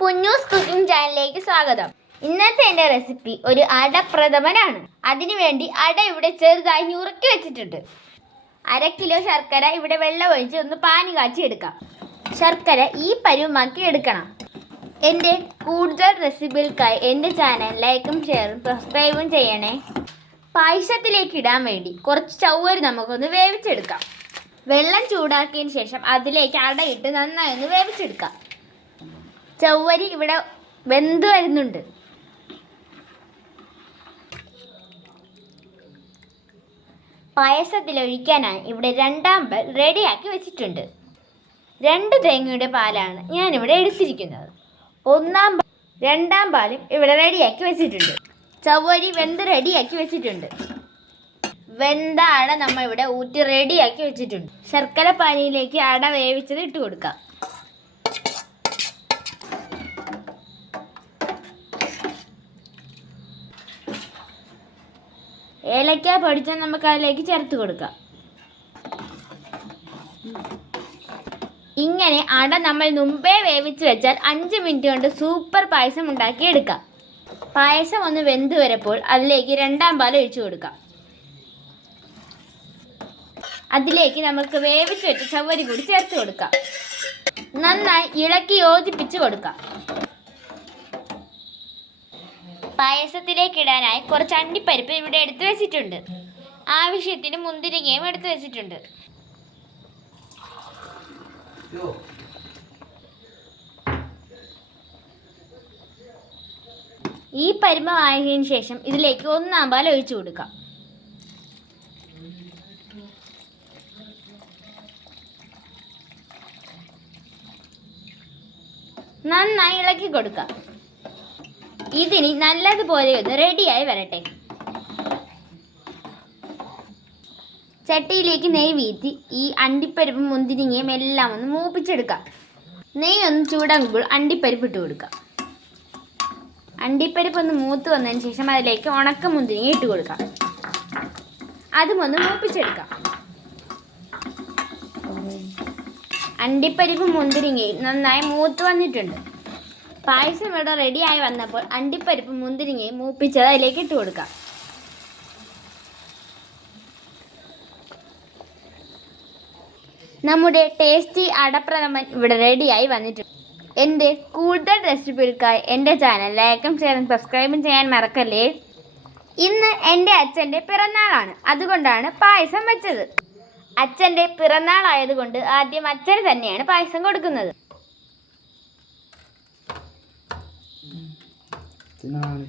Punnoose cooking ചാനലിലേക്ക് സ്വാഗതം. ഇന്നത്തെ എൻ്റെ റെസിപ്പി ഒരു അടപ്രഥമനാണ്. അതിനുവേണ്ടി അട ഇവിടെ ചെറുതായി ഞുറുക്കി വെച്ചിട്ടുണ്ട്. 1/2 കിലോ ശർക്കര ഇവിടെ വെള്ളം ഒഴിച്ച് ഒന്ന് പാനി കാച്ചി എടുക്കാം. ശർക്കര ഈ പരുവമാക്കി എടുക്കണം. എൻ്റെ കൂടുതൽ റെസിപ്പികൾക്കായി എൻ്റെ ചാനൽ ലൈക്കും ഷെയറും സബ്സ്ക്രൈബും ചെയ്യണേ. പായസത്തിലേക്ക് ഇടാൻ വേണ്ടി കുറച്ച് ചവ്വരി നമുക്കൊന്ന് വേവിച്ചെടുക്കാം. വെള്ളം ചൂടാക്കിയതിന് ശേഷം അതിലേക്ക് അടയിട്ട് നന്നായി ഒന്ന് വേവിച്ചെടുക്കാം. ചവ്വരി ഇവിടെ വെന്ത് വരുന്നുണ്ട്. പായസത്തിലൊഴിക്കാനായി ഇവിടെ 2 പാൽ റെഡിയാക്കി വെച്ചിട്ടുണ്ട്. 2 തേങ്ങയുടെ പാലാണ് ഞാനിവിടെ എടുത്തിരിക്കുന്നത്. 2 പാലും ഇവിടെ റെഡിയാക്കി വെച്ചിട്ടുണ്ട്. ചവ്വരി വെന്ത് റെഡിയാക്കി വെച്ചിട്ടുണ്ട്. വെന്ത അട നമ്മൾ ഇവിടെ ഊറ്റി റെഡിയാക്കി വെച്ചിട്ടുണ്ട്. ശർക്കര പാനിയിലേക്ക് അട വേവിച്ചത് ഇട്ട് കൊടുക്കാം. ഏലക്ക പൊടിച്ച നമുക്ക് അതിലേക്ക് ചേർത്ത് കൊടുക്കാം. ഇങ്ങനെ അട നമ്മൾ മുമ്പേ വേവിച്ച് വെച്ചാൽ 5 മിനിറ്റ് കൊണ്ട് സൂപ്പർ പായസം ഉണ്ടാക്കിയെടുക്കാം. പായസം ഒന്ന് വെന്ത് വരപ്പോൾ അതിലേക്ക് 2 പാൽ ഒഴിച്ചു കൊടുക്കാം. അതിലേക്ക് നമുക്ക് വേവിച്ച് വെച്ച ചവ്വരി കൂടി ചേർത്ത് കൊടുക്കാം. നന്നായി ഇളക്കി യോജിപ്പിച്ച് കൊടുക്കാം. പായസത്തിലേക്ക് ഇടാനായി കുറച്ച് അണ്ടിപ്പരിപ്പ് ഇവിടെ എടുത്തു വെച്ചിട്ടുണ്ട്. ആവശ്യത്തിന് മുന്തിരിങ്ങയും എടുത്തു വെച്ചിട്ടുണ്ട്. ഈ പരിമമായതിനു ശേഷം ഇതിലേക്ക് 1 പാൽ ഒഴിച്ചു കൊടുക്കാം. നന്നായി ഇളക്കി കൊടുക്കാം. ഇതിനി നല്ലതുപോലെ ഒന്ന് റെഡിയായി വരട്ടെ. ചട്ടിയിലേക്ക് നെയ്യ് വീഴ്ത്തി ഈ അണ്ടിപ്പരിപ്പും മുന്തിരിങ്ങയും എല്ലാം ഒന്ന് മൂപ്പിച്ചെടുക്കാം. നെയ്യ് ഒന്ന് ചൂടാകുമ്പോൾ അണ്ടിപ്പരിപ്പ് ഇട്ട് കൊടുക്കാം. അണ്ടിപ്പരിപ്പ് ഒന്ന് മൂത്ത് വന്നതിന് ശേഷം അതിലേക്ക് ഉണക്ക മുന്തിരിങ്ങ ഇട്ട് കൊടുക്കാം. അതും ഒന്ന് മൂപ്പിച്ചെടുക്കാം. അണ്ടിപ്പരിപ്പും മുന്തിരിങ്ങയും നന്നായി മൂത്ത് വന്നിട്ടുണ്ട്. പായസം ഇവിടെ റെഡിയായി വന്നപ്പോൾ അണ്ടിപ്പരിപ്പും മുന്തിരിങ്ങയും മൂപ്പിച്ചത് അതിലേക്ക് ഇട്ട് കൊടുക്കാം. നമ്മുടെ ടേസ്റ്റി അടപ്രഥമൻ ഇവിടെ റെഡിയായി വന്നിട്ടുണ്ട്. എൻ്റെ കൂടുതൽ റെസിപ്പികൾക്കായി എൻ്റെ ചാനൽ ലൈക്കും ഷെയറും സബ്സ്ക്രൈബും ചെയ്യാൻ മറക്കല്ലേ. ഇന്ന് എൻ്റെ അച്ഛൻ്റെ പിറന്നാളാണ്. അതുകൊണ്ടാണ് പായസം വെച്ചത്. അച്ഛൻ്റെ പിറന്നാളായതുകൊണ്ട് ആദ്യം അച്ഛന് തന്നെയാണ് പായസം കൊടുക്കുന്നത്. Tinali.